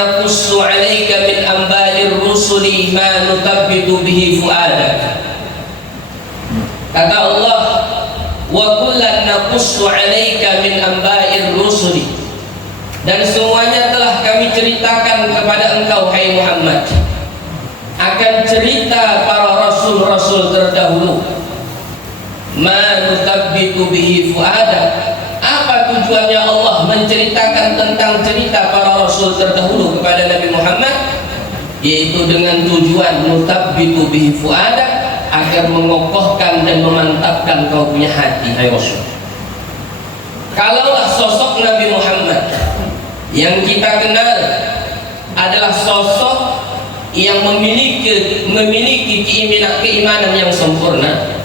naqussu 'alaika min anba'ir rusuli ma nutabbitu bihi fu'adak. Kata Allah, wa kullan naqussu 'alaika min anba'ir rusuli, dan semuanya telah kami ceritakan kepada engkau hai Muhammad akan cerita para rasul-rasul terdahulu. Ma nutabbitu bihi fu'adak. Apa tujuannya Allah menceritakan tentang cerita para rasul terdahulu kepada Nabi Muhammad? Yaitu dengan tujuan nutabbitu bihi fu'adak, agar mengokohkan dan memantapkan kau punya hati hai Rasul. Kalaulah sosok Nabi Muhammad yang kita kenal adalah sosok yang memiliki keimanan yang sempurna,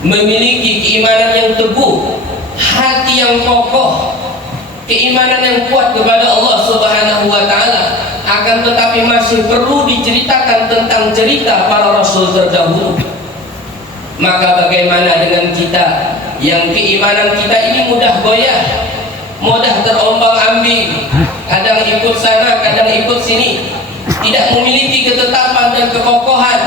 memiliki keimanan yang teguh, hati yang kokoh, keimanan yang kuat kepada Allah Subhanahu wa ta'ala, akan tetapi masih perlu diceritakan tentang cerita para rasul terdahulu. Maka bagaimana dengan kita yang keimanan kita ini mudah goyah, mudah terombang-ambing, kadang ikut sana, kadang ikut sini, tidak memiliki ketetapan dan kekokohan?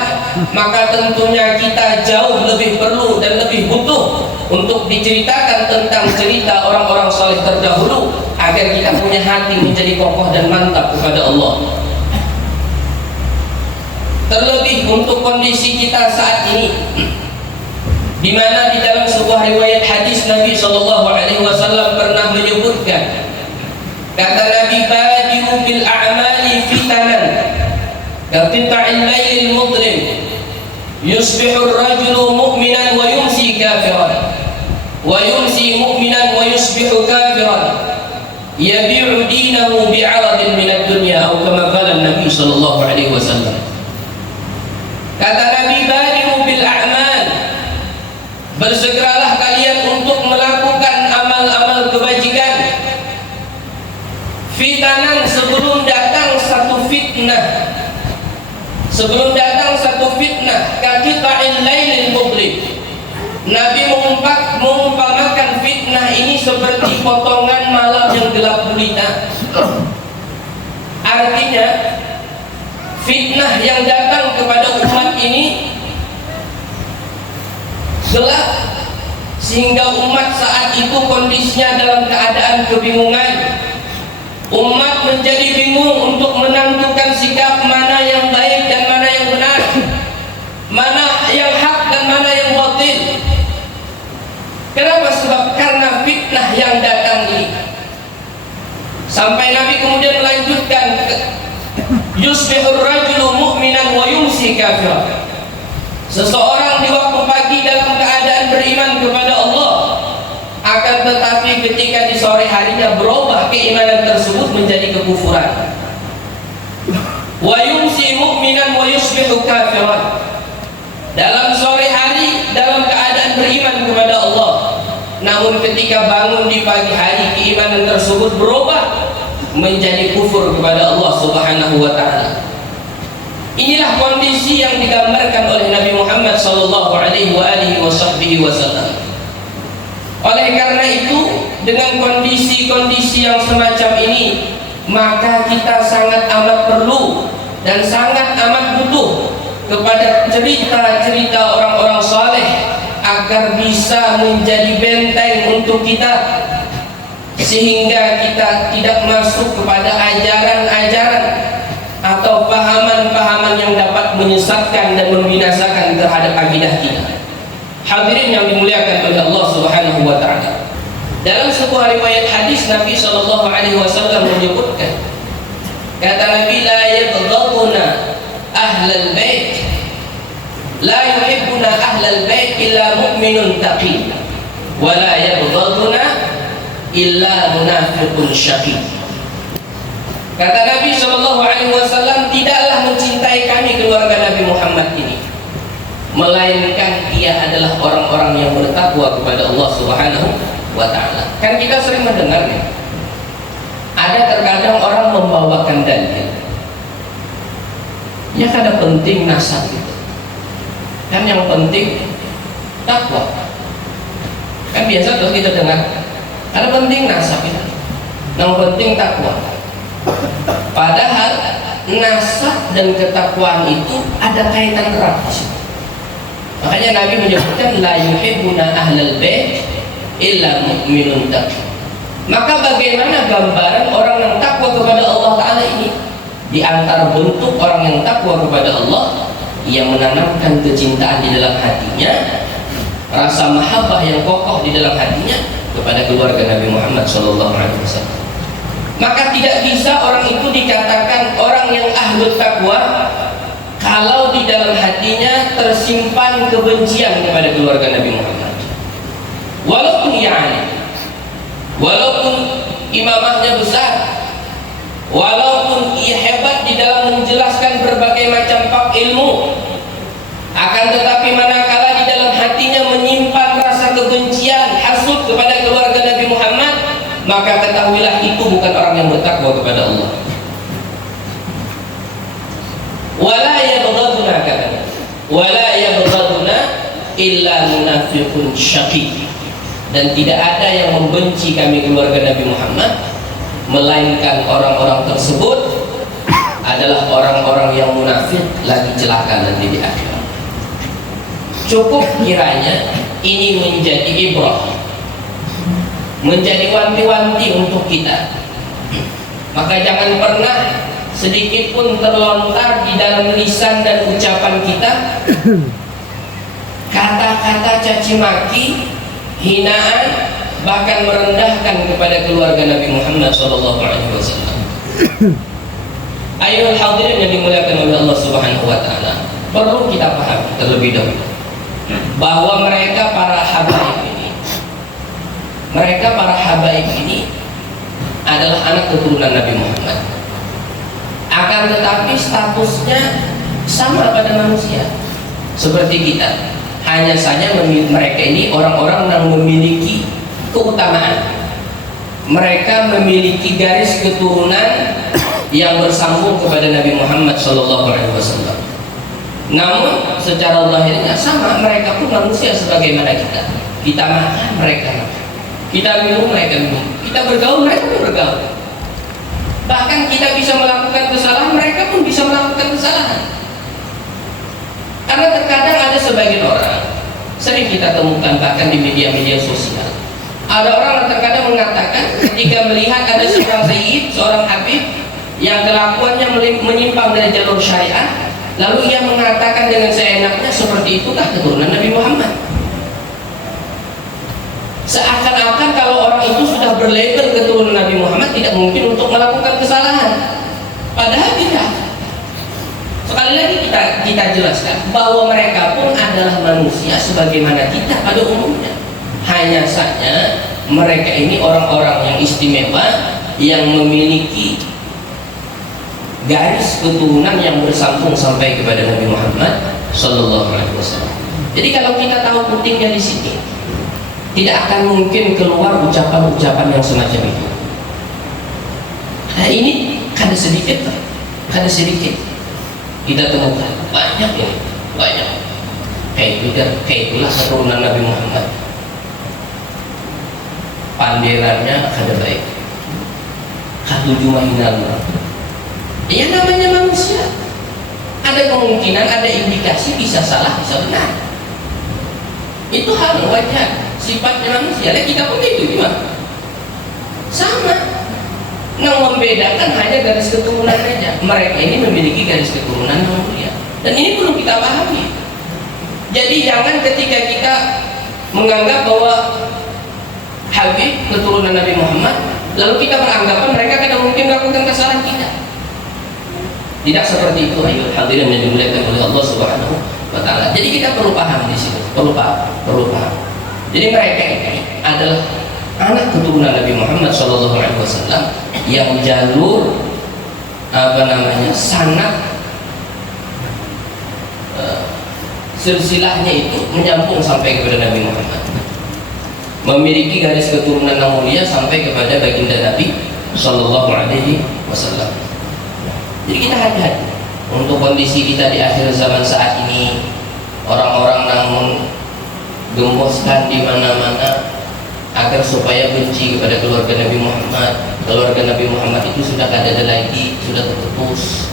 Maka tentunya kita jauh lebih perlu dan lebih butuh untuk diceritakan tentang cerita orang-orang saleh terdahulu, agar kita punya hati menjadi kokoh dan mantap kepada Allah. Terlebih untuk kondisi kita saat ini, di mana di dalam sebuah riwayat hadis Nabi SAW pernah menyebutkan, kata Nabi, badiru bil a'mali fitanan kaqita'il lailil mudlim yusbihu ar-rajulu mu'minan wa yumsi kafiran wa yumsi mu'minan wa yusbihu kafiran yabi'u dinahu bi'aradin minad dunya, atau kama qala Nabi SAW. Kata Nabi, badiru bil a'mal, bersegeralah kalian untuk melakukan amal-amal kebajikan. Fitanan, sebelum datang satu fitnah, sebelum datang satu fitnah. Kaqita'il lailil mudlim, Nabi mengumpamakan fitnah ini seperti potongan malam yang gelap gulita. Artinya fitnah yang datang kepada umat ini gelap, sehingga umat saat itu kondisinya dalam keadaan kebingungan. Umat menjadi bingung untuk menentukan sikap mana yang baik dan mana yang benar, mana yang hak dan mana yang batil. Kenapa? Sebab karena fitnah yang datang ini. Sampai Nabi kemudian melanjutkan, yusbihur rajulu mu'minan wa yumsi kafiran. Seseorang di waktu pagi dalam keadaan beriman kepada Allah, akan tetapi ketika di sore harinya berubah keimanan tersebut menjadi kekufuran. Wa yumsi mu'minan wa yusbihu kafiran. Dalam sore hari dalam keadaan beriman kepada Allah, namun ketika bangun di pagi hari keimanan tersebut berubah menjadi kufur kepada Allah Subhanahu wa ta'ala. Inilah kondisi yang digambarkan oleh Nabi Muhammad SAW. Oleh karena itu, dengan kondisi-kondisi yang semacam ini, maka kita sangat amat perlu dan sangat amat butuh kepada cerita-cerita orang-orang saleh, agar bisa menjadi benteng untuk kita, sehingga kita tidak masuk kepada ajaran-ajaran atau pahaman-pahaman yang dapat menyesatkan dan membinasakan terhadap akidah kita. Hadirin yang dimuliakan oleh Allah Subhanahu wa ta'ala, dalam sebuah riwayat hadis Nabi SAW menyebutkan, kata Nabi, la yabghaduna ahlal bait, la yuhibbuna ahlal bait illa mu'minun taqi, wa la yabghaduna illa munafiqun syaqi. Kata Nabi SAW, tidaklah mencintai kami keluarga Nabi Muhammad ini, melainkan ia adalah orang-orang yang bertakwa kepada Allah Subhanahu wa ta'ala. Kan kita sering mendengarnya, ada terkadang orang membawakan dalil, ya kada penting nasab gitu, kan yang penting takwa. Kan biasa terus kita dengar, kada penting nasab itu, yang penting takwa. Padahal nasab dan ketakwaan itu ada kaitan erat di situ. Makanya Nabi menyebutkan la yuhibbuna ahlal bait illa mu'minun taqi. Maka bagaimana gambaran orang yang takwa kepada Allah Ta'ala ini? Di antara bentuk orang yang takwa kepada Allah, yang menanamkan kecintaan di dalam hatinya, rasa mahabbah yang kokoh di dalam hatinya kepada keluarga Nabi Muhammad SAW. Maka tidak bisa orang itu dikatakan orang yang ahlu takwa kalau di dalam hatinya tersimpan kebencian kepada keluarga Nabi Muhammad. Walaupun ia alim, walaupun imamahnya besar, walaupun ia hebat di dalam menjelaskan berbagai macam bab ilmu, akan tetapi manakala di dalam hatinya menyimpan rasa kebencian, hasud kepada keluarga Nabi Muhammad, maka ketahuilah itu bukan orang yang bertakwa kepada Allah. Wala yabghaduna katanya, wala yabghaduna illa munafiqun syaqi. Dan tidak ada yang membenci kami keluarga Nabi Muhammad melainkan orang-orang tersebut adalah orang-orang yang munafik lagi celaka nanti di akhirat. Cukup kiranya ini menjadi ibrah, menjadi wanti-wanti untuk kita. Maka jangan pernah sedikit pun terlontar di dalam lisan dan ucapan kita kata-kata caci maki, hinaan, bahkan merendahkan kepada keluarga Nabi Muhammad SAW. Ayuhal hadirin yang dimuliakan oleh Allah Subhanahu wa taala, perlu kita pahami terlebih dahulu bahwa mereka para habaib ini adalah anak keturunan Nabi Muhammad. Akan tetapi statusnya sama pada manusia seperti kita. Hanya saja mereka ini orang-orang yang memiliki keutamaan. Mereka memiliki garis keturunan yang bersambung kepada Nabi Muhammad SAW. Namun secara lahirnya sama, mereka pun manusia sebagaimana kita. Kita makan, mereka makan. Kita minum, mereka minum. Kita bergaul, mereka pun bergaul. Bahkan kita bisa melakukan kesalahan, mereka pun bisa melakukan kesalahan. Karena terkadang ada sebagian orang, sering kita temukan bahkan di media-media sosial, ada orang yang terkadang mengatakan ketika melihat ada seorang sayyid, seorang habib yang kelakuannya menyimpang dari jalur syariat, lalu ia mengatakan dengan seenaknya seperti itukah keturunan Nabi Muhammad. Seakan-akan kalau orang itu sudah berlabel keturunan Nabi Muhammad tidak mungkin untuk melakukan kesalahan. Padahal tidak. Sekali lagi kita jelaskan bahwa mereka pun adalah manusia sebagaimana kita pada umumnya. Hanya saja mereka ini orang-orang yang istimewa, yang memiliki garis keturunan yang bersambung sampai kepada Nabi Muhammad SAW. Jadi kalau kita tahu pentingnya di sini, tidak akan mungkin keluar ucapan-ucapan yang semacam itu. Nah ini kada sedikit kita temukan banyak ya, banyak. Kayak itulah keturunan Nabi Muhammad. Panderannya kada baik, katuju mahinalna. Ya namanya manusia, ada kemungkinan, ada indikasi bisa salah, bisa benar. Itu hal wajar, sifatnya manusia. Lah kita pun itu gimana? Sama. Yang membedakan hanya garis keturunan saja. Mereka ini memiliki garis keturunan yang mulia, dan ini perlu kita pahami. Jadi jangan ketika kita menganggap bahwa Habib keturunan Nabi Muhammad, lalu kita beranggapan mereka kadang mungkin melakukan kesalahan kita. Tidak seperti itu, ayo hadirin yang dimuliakan oleh Allah Subhanahu wa taala. Jadi kita perlu paham di sini, perlu paham. Jadi mereka ini adalah anak keturunan Nabi Muhammad SAW yang jalur sanad silsilahnya itu menyambung sampai kepada Nabi Muhammad, memiliki garis keturunan yang mulia sampai kepada baginda Nabi SAW. Jadi kita hati-hati untuk kondisi kita di akhir zaman saat ini. Orang-orang yang menggemboskan di mana-mana agar supaya benci kepada keluarga Nabi Muhammad. Keluarga Nabi Muhammad itu sudah tidak ada lagi, sudah terputus.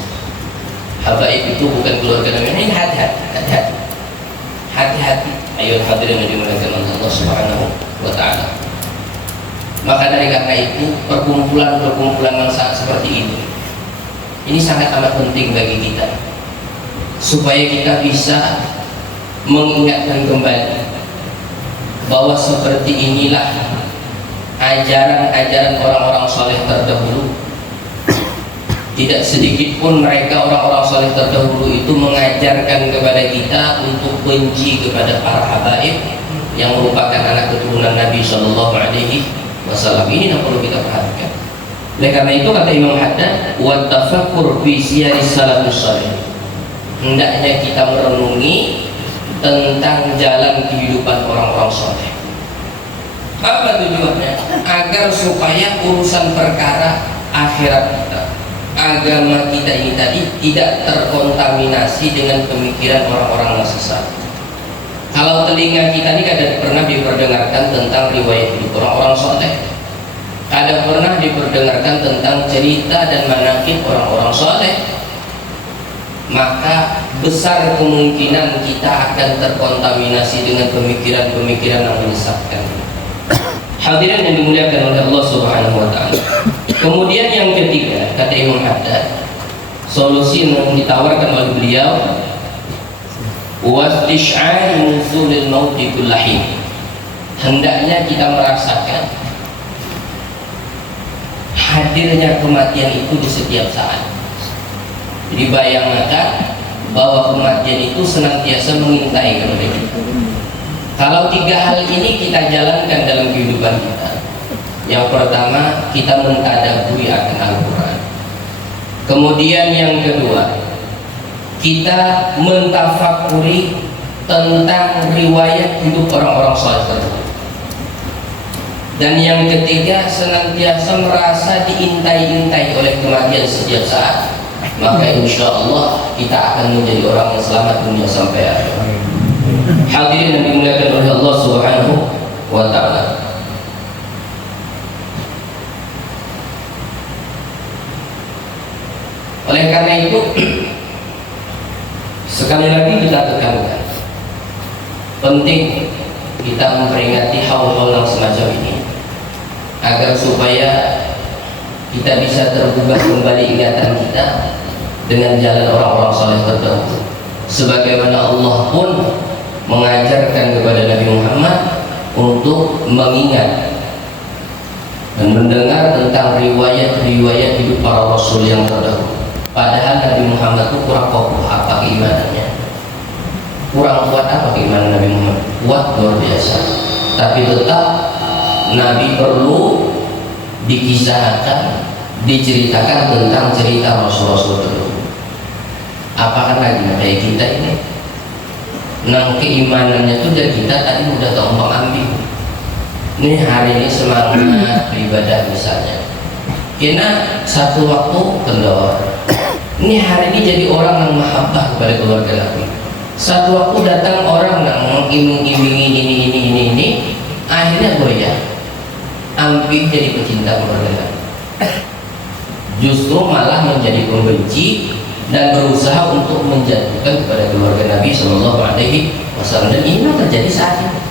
Habaib itu bukan keluarga Nabi. Ini hati-hati. Ayo hadirin yang dimuliakan Allah Subhanahu wa taala. Maka dari karena itu perkumpulan seperti ini sangat amat penting bagi kita, supaya kita bisa mengingatkan kembali bahwa seperti inilah ajaran-ajaran orang-orang soleh terdahulu. Tidak sedikit pun mereka orang-orang soleh terdahulu itu mengajarkan kepada kita untuk benci kepada para habaib yang merupakan anak keturunan Nabi Shallallahu Alaihi Wasallam. Ini yang perlu kita perhatikan. Oleh karena itu kata Imam Haddad, wa tafakkur fi siyaris salafus salih. Hendaknya kita merenungi tentang jalan kehidupan orang-orang soleh. Apa tujuannya? Agar supaya urusan perkara akhirat kita, agama kita ini tadi tidak terkontaminasi dengan pemikiran orang-orang yang sesat. Kalau telinga kita ini kadang pernah diperdengarkan tentang riwayat hidup orang-orang soleh, kadang pernah diperdengarkan tentang cerita dan manaqib orang-orang soleh, maka besar kemungkinan kita akan terkontaminasi dengan pemikiran-pemikiran yang menyesatkan. Hadirin yang dimuliakan oleh Allah Subhanahu wa taala. Kemudian yang ketiga, kata Imam Haddad, solusi yang ditawarkan oleh beliau, wastish'ar nuzulil maut kullahin. Hendaknya kita merasakan hadirnya kematian itu di setiap saat. Jadi bayangkan bahwa kematian itu senantiasa mengintai kepada kita. Kalau tiga hal ini kita jalankan dalam kehidupan kita, yang pertama kita mentadaburi akan Al-Quran. Kemudian yang kedua, kita mentafakuri tentang riwayat hidup orang-orang saleh tersebut. Dan yang ketiga, senantiasa merasa diintai-intai oleh kematian setiap saat. Maka insya Allah kita akan menjadi orang yang selamat dunia sampai akhir. Hadirin yang dimuliakan oleh Allah Subhanahu wa taala. Oleh karena itu, sekali lagi kita tekankan, penting kita memperingati hal-hal yang semacam ini agar supaya kita bisa tergugah kembali ingatan kita dengan jalan orang-orang saleh terdahulu. Sebagaimana Allah pun mengajarkan kepada Nabi Muhammad untuk mengingat dan mendengar tentang riwayat-riwayat hidup para Rasul yang terdahulu. Padahal Nabi Muhammad itu kurang kokoh apa keimanannya, kurang kuat apa keimanan Nabi Muhammad, kuat luar biasa. Tapi tetap Nabi perlu dikisahkan, diceritakan tentang cerita Rasul-Rasul terdahulu. Apakah lagi kayak kita ini? Nah, keimanannya itu dari kita tadi udah tombak ambing. Ini hari ini semangat beribadah misalnya, kena satu waktu kendor. Ini hari ini jadi orang yang mahabbah kepada keluarga Nabi. Satu waktu datang orang yang mengiming-imingi ini, akhirnya goyah, ambing jadi pecinta keluarga Nabi. Justru malah menjadi pembenci dan berusaha untuk menjatuhkan kepada keluarga Nabi Shallallahu Alaihi Wasallam. Dan ini terjadi saat ini.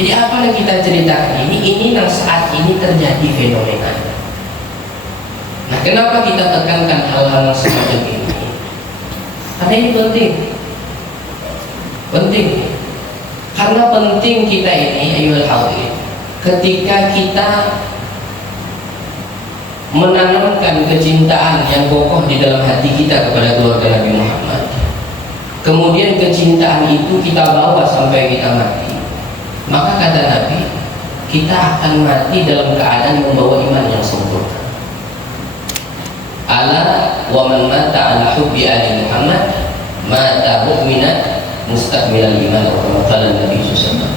Jadi apa yang kita ceritakan ini yang saat ini terjadi fenomena. Nah, kenapa kita tekankan hal-hal semacam ini? Karena ini penting. Karena penting kita ini, ayyuhal hadirin, ketika kita menanamkan kecintaan yang kokoh di dalam hati kita kepada keluarga Nabi Muhammad, kemudian kecintaan itu kita bawa sampai kita mati, maka kata Nabi, kita akan mati dalam keadaan membawa iman yang sempurna. Ala wa man mata ala hubbi ali Muhammad mata mu'minan mustakmilal iman, wa qala Nabi sallallahu alaihi wasallam.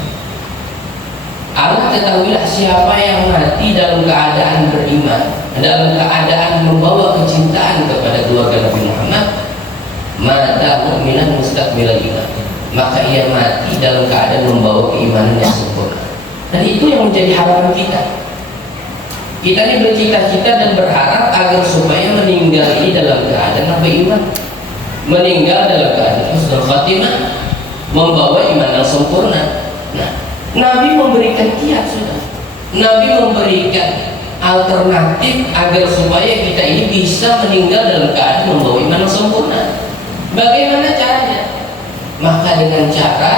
Allah, ketahuilah siapa yang mati dalam keadaan beriman, dalam keadaan membawa kecintaan kepada keluarga Nabi Muhammad, mata mu'minan mustakmilal iman, maka ia mati dalam keadaan membawa keimanan yang sempurna. Dan itu yang menjadi harapan kita. Kita ini bercita-cita dan berharap agar supaya meninggal ini dalam keadaan beriman. meninggal dalam keadaan husnul khatimah, membawa iman yang sempurna. Nah, Nabi memberikan kiat sudah. Nabi memberikan alternatif agar supaya kita ini bisa meninggal dalam keadaan membawa iman yang sempurna. Bagaimana caranya? Maka dengan cara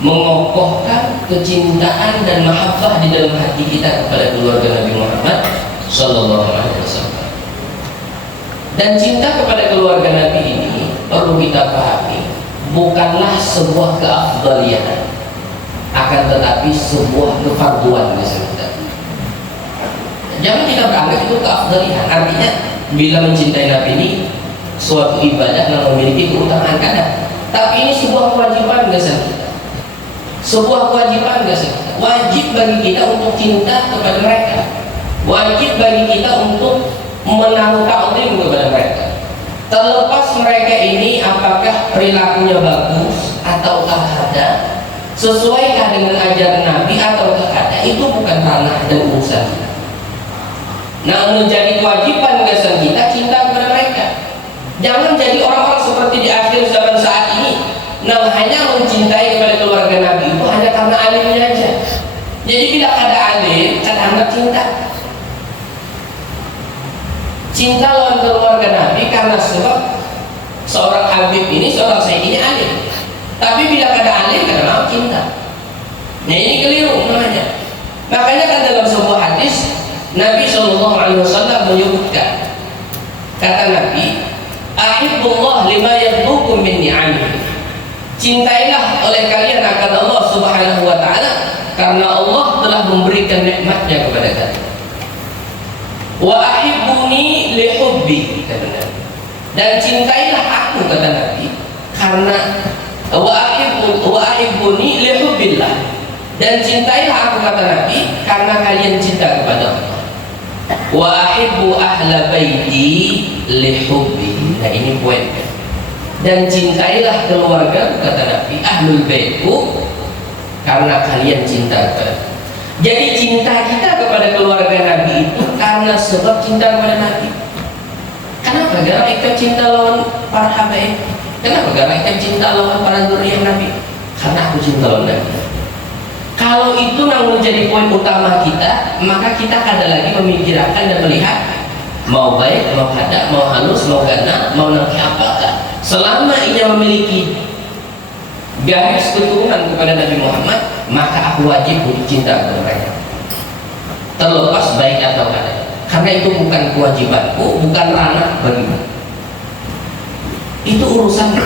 mengokohkan kecintaan dan mahabbah di dalam hati kita kepada keluarga Nabi Muhammad Sallallahu Alaihi Wasallam. Dan cinta kepada keluarga Nabi ini perlu kita pahami, bukanlah sebuah keafdalian, akan tetapi sebuah kefarduan kita. Jangan kita beranggap itu keafdalian. Artinya bila mencintai Nabi ini suatu ibadah yang memiliki keutamaan kadang, tapi ini sebuah kewajiban kita. Sebuah kewajiban kita. Wajib bagi kita untuk cinta kepada mereka. Wajib bagi kita untuk menaruh ta'zim kepada mereka. Terlepas mereka ini apakah perilakunya bagus ataukah ada, sesuaikah dengan ajaran Nabi ataukah ada, itu bukan ranah dan urusan kita. Nah, menjadi kewajiban gasan kita cinta kepada mereka. Jangan jadi orang-orang seperti di akhir zaman saat ini. Nah, hanya mencintai kepada keluarga Nabi itu hanya karena alimnya aja. Jadi bila ada alim, kata anda cinta. Cinta lawan keluarga Nabi karena sebab seorang Habib ini, seorang Sayyid ini alim. Tapi bila ada alim, kata mau cinta. Nah, ini keliru namanya. Makanya kan dalam sebuah hadis Nabi SAW menyebutkan, kata Nabi, ahibbullah lima yabdukum min ni'amihi. Cintailah oleh kalian akan Allah Subhanahu wa ta'ala karena Allah telah memberikan nikmatnya kepada kalian. Wa ahibbuni li hubbi, kata Nabi. Dan cintailah aku, kata Nabi, karena wa ahibbuni li hubbillah. Dan cintailah aku, kata Nabi, karena kalian cinta kepada Allah. Wa ahibbu ahla baiti li hubbi. Nah, ini poinnya. Dan cintailah keluarga, kata Nabi, ahlul baitku, karena kalian cinta kepada. Jadi cinta kita kepada keluarga Nabi itu karena sebab cinta kepada Nabi. Kenapa? Gara kita cinta lawan para habaib. Kenapa? Gara kita cinta lawan para zuriyah Nabi. Karena aku cinta lawan Nabi. Kalau itu yang menjadi poin utama kita, maka kita ada lagi memikirkan dan melihat mau baik, mau hadap, mau halus, mau gana, mau nanti apakah. Selama ia memiliki garis keturunan kepada Nabi Muhammad, maka aku wajib untuk cinta kepada mereka, terlepas baik atau tidak. Karena itu bukan kewajibanku, bukan ranah bagimu. Itu urusan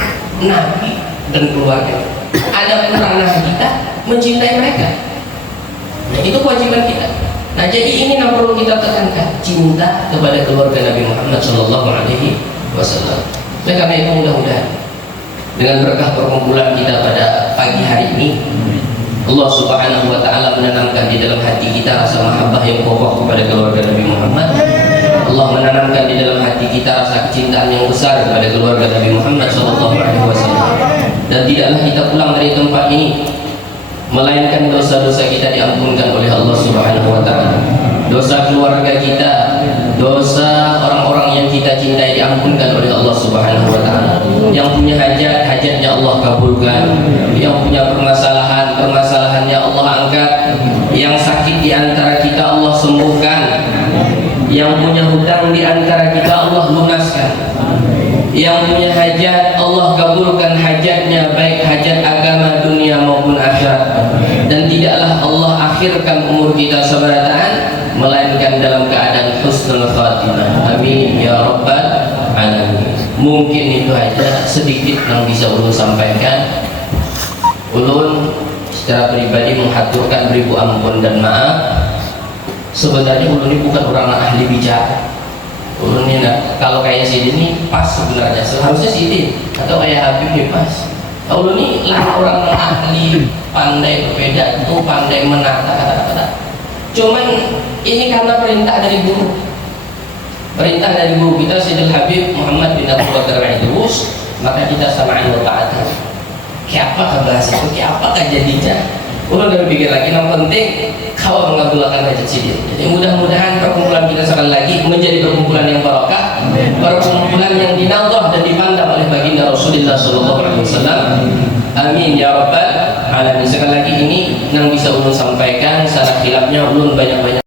Nabi dan keluarga. Ada ranah kita mencintai mereka. Nah, itu kewajiban kita. Nah, jadi ini yang perlu kita tekankan, cinta kepada keluarga Nabi Muhammad Shallallahu Alaihi Wasallam. Oleh karena itu mudah-mudahan dengan berkah perkumpulan kita pada pagi hari ini, Allah Subhanahu wa ta'ala menanamkan di dalam hati kita rasa mahabbah yang kokoh kepada keluarga Nabi Muhammad. Allah menanamkan di dalam hati kita rasa kecintaan yang besar kepada keluarga Nabi Muhammad Sallallahu Alaihi Wasallam. Dan tidaklah kita pulang dari tempat ini melainkan dosa-dosa kita diampunkan oleh Allah Subhanahu wa ta'ala. Dosa keluarga kita, dosa orang-orang yang kita cintai diampunkan oleh Allah Subhanahu wa ta'ala. Yang punya hajat, hajatnya Allah kabulkan. Yang punya permasalahan, permasalahannya Allah angkat. Yang sakit di antara kita Allah sembuhkan. Yang punya hutang di antara kita Allah lunaskan. Yang punya hajat Allah kabulkan hajatnya, baik hajat agama, dunia maupun akhirat. Dan tidaklah Allah akhirkan umur kita seberataan melainkan dalam keadaan husnul khatimah. Amin ya rabbal alamin. Mungkin itu aja sedikit yang bisa ulun sampaikan. Ulun secara pribadi menghaturkan beribu ampun dan maaf. Sebenarnya ulun ini bukan orang ahli bicara. Ulun ini kalau kayak Sidin ini pas sebenarnya, seharusnya Sidin atau kayak Habib ini pas. Ulun ini lah orang ahli, pandai berbeda itu, pandai menata kata-kata. Cuman ini karena perintah dari guru. Perintah dari guru kita Sayyidul Habib Muhammad bin Abdul Qadir Idrus, maka kita sama'in wa ta'atan. Kayak apa bahasa itu? Kayak apa jadinya? Udah berpikir lagi, yang penting kau mengabulkan hajat Sidin. Jadi mudah-mudahan perkumpulan kita sekali lagi menjadi perkumpulan yang barokah, perkumpulan yang dinadhah dan dipandang oleh Rasulullah SAW. Amin ya rabbal alamin. Sekali lagi ini yang bisa ulun sampaikan, salah khilafnya ulun banyak-banyak